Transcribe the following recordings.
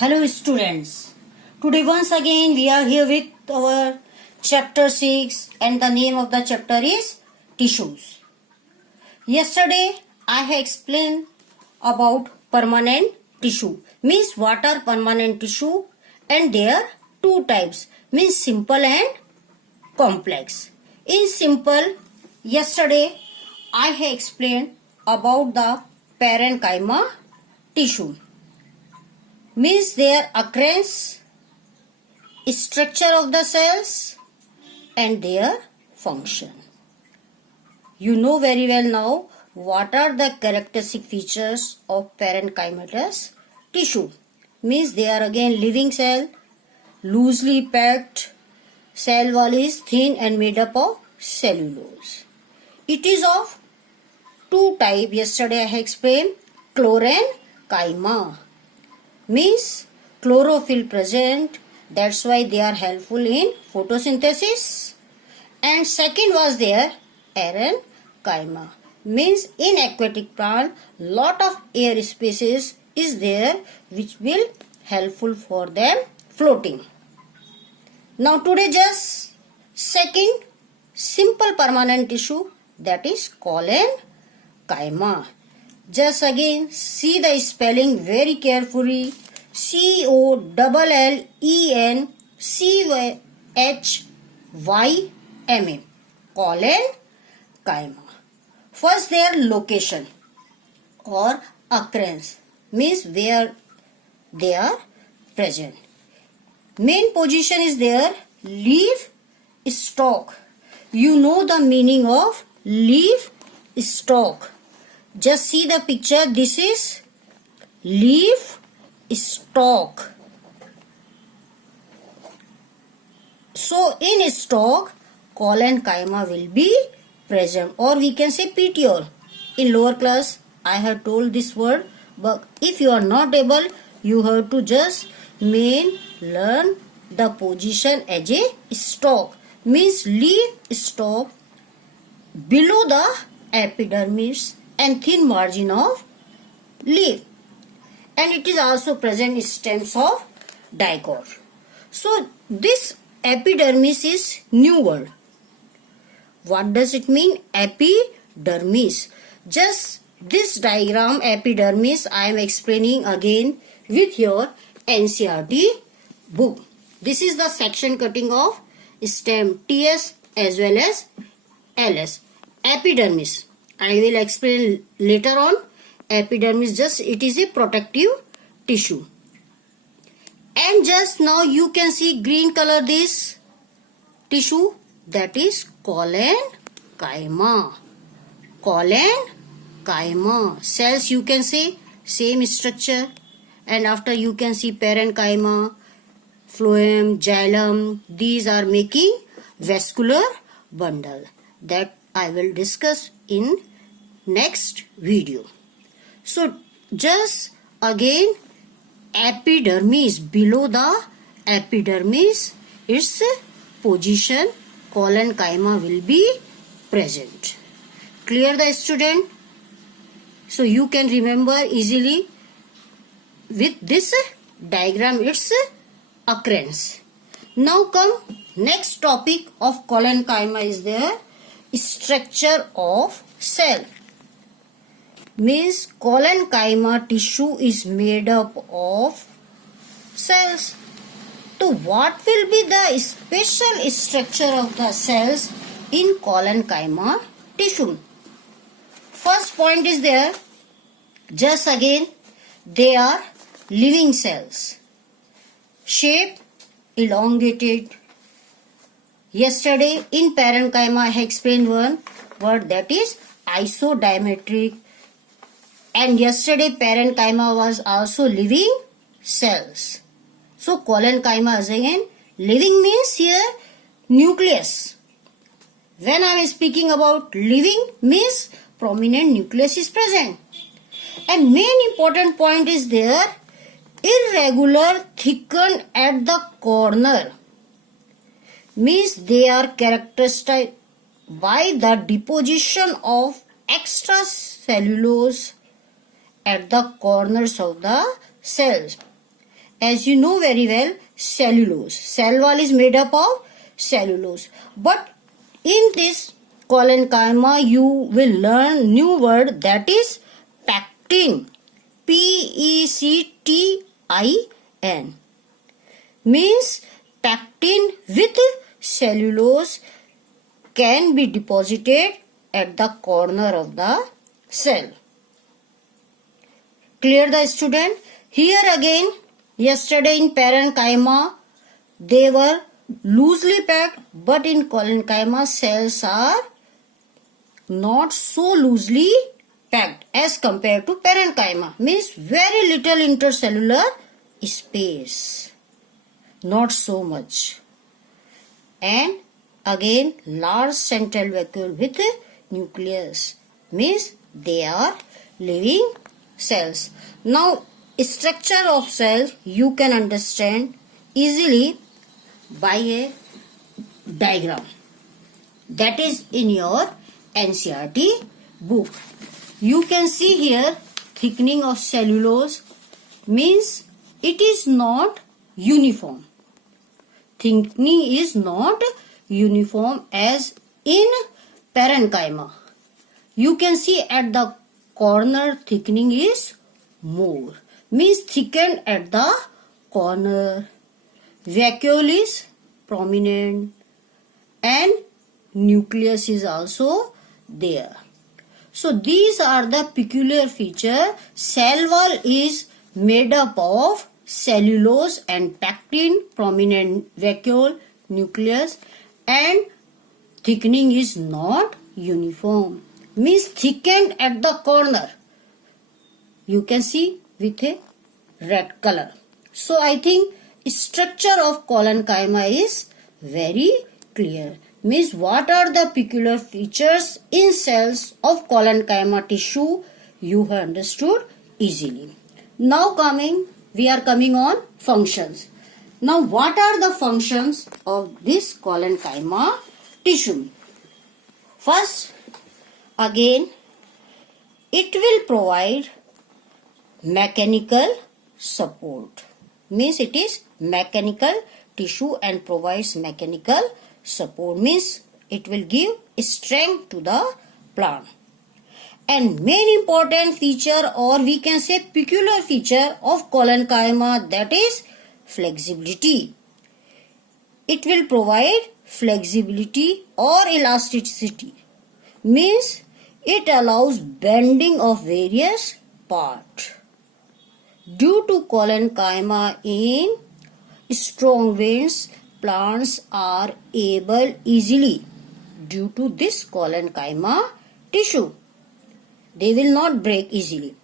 Hello students. Today once again we are here with our chapter 6 and the name of the chapter is tissues. Yesterday I have explained about permanent tissue. Means what are permanent tissue and there are two types. Means simple and complex. In simple, yesterday I have explained about the parenchyma tissue. Means their occurrence, structure of the cells and their function. You know very well now what are the characteristic features of parenchymatous tissue. Means they are again living cell, loosely packed, cell wall is thin and made up of cellulose. It is of two types. Yesterday I have explained chlorenchyma. Means chlorophyll present, that's why they are helpful in photosynthesis. And second was there parenchyma. Means in aquatic plant lot of air spaces is there which will helpful for them floating. Now today just second simple permanent tissue, that is chlorenchyma. Just again see the spelling very carefully. COLLENCHYMA. Chlorenchyma. First their location or occurrence, means where they are present. Main position is their leaf stalk. You know the meaning of leaf stalk. Just see the picture. This is leaf stalk. So in stalk, chlorenchyma will be present, or we can say petiole. In lower class, I have told this word, but if you are not able, you have to just learn the position as a stalk. Means leaf stalk below the epidermis and thin margin of leaf, and it is also present in stems of dicot. So this epidermis is new word. What does it mean? Epidermis. Just this diagram epidermis I am explaining again with your NCERT book. This is the section cutting of stem TS as well as LS. Epidermis I will explain later on. Epidermis, just it is a protective tissue. And just now you can see green color this tissue, that is chlorenchyma. Chlorenchyma. Cells you can see same structure, and after you can see parenchyma, phloem, xylem. These are making vascular bundle that I will discuss in next video. So just again epidermis, below the epidermis its position chlorenchyma will be present. Clear the student? So you can remember easily with this diagram its occurrence. Now come next topic of chlorenchyma is the structure of cell. Means chlorenchyma tissue is made up of cells. So what will be the special structure of the cells in chlorenchyma tissue? First point is there. Just again they are living cells. Shape elongated. Yesterday in parenchyma I explained one word, that is isodiametric. And yesterday parenchyma was also living cells. So chlorenchyma is again living, means here nucleus. When I am speaking about living, means prominent nucleus is present. And main important point is there, irregular thickened at the corner. Means they are characterized by the deposition of extracellulose at the corners of the cells. as you know very well, cellulose. Cell wall is made up of cellulose. But in this collenchyma, you will learn new word, that is pectin. Pectin. Means pectin with cellulose can be deposited at the corner of the cell. Clear the student? Here again, yesterday in parenchyma, they were loosely packed, but in collenchyma, cells are not so loosely packed as compared to parenchyma. Means very little intercellular space. Not so much. And again, large central vacuole with nucleus. Means they are living cells. Now, structure of cell you can understand easily by a diagram. That is in your NCERT book. You can see here thickening of cellulose means it is not uniform. Thickening is not uniform as in parenchyma. You can see at the corner thickening is more. Means thickened at the corner. Vacuole is prominent and nucleus is also there. So these are the peculiar feature. Cell wall is made up of cellulose and pectin, prominent vacuole, nucleus, and thickening is not uniform. Means thickened at the corner. You can see with a red color. So I think structure of collenchyma is very clear. Means what are the peculiar features in cells of collenchyma tissue you have understood easily. Now we are coming on functions. Now what are the functions of this collenchyma tissue? First, again, it will provide mechanical support. Means it is mechanical tissue and provides mechanical support. Means it will give strength to the plant. And main important feature, or we can say peculiar feature of collenchyma, that is flexibility. It will provide flexibility or elasticity. Means it allows bending of various parts. Due to collenchyma in strong winds, plants are able easily due to this collenchyma tissue. They will not break easily.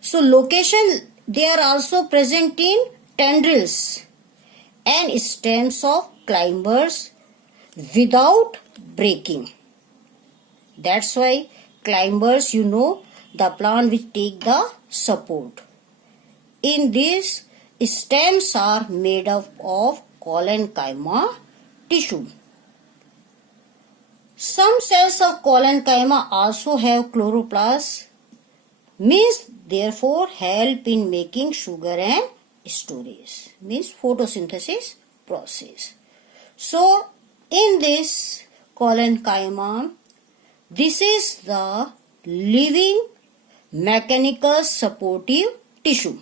So location, they are also present in tendrils and stems of climbers without breaking. That's why climbers, you know, the plant which take the support. In this, stems are made up of collenchyma tissue. Some cells of collenchyma also have chloroplasts, means therefore help in making sugar and storage, means photosynthesis process. So in this collenchyma, this is the living mechanical supportive tissue.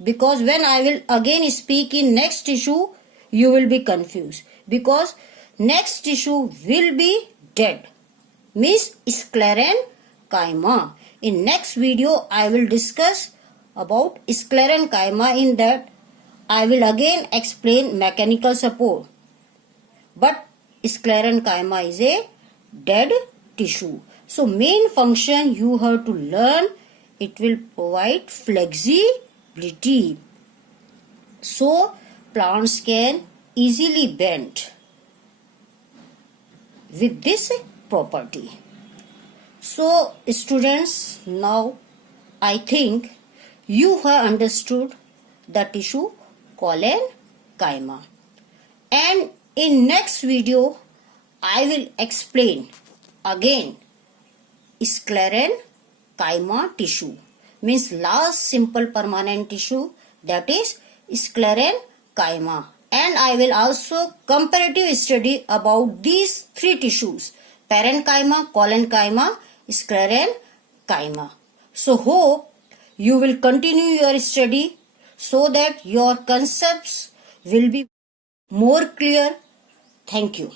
Because when I will again speak in next tissue, you will be confused. Because next tissue will be dead. Means sclerenchyma. In next video, I will discuss about sclerenchyma. In that, I will again explain mechanical support. But sclerenchyma is a dead tissue. So main function you have to learn, it will provide flexibility. So plants can easily bend with this property. So students, now I think you have understood the tissue collenchyma. And in next video, I will explain again sclerenchyma tissue, means last simple permanent tissue, that is sclerenchyma, and I will also comparative study about these three tissues: parenchyma, collenchyma, sclerenchyma. So hope you will continue your study so that your concepts will be more clear. Thank you.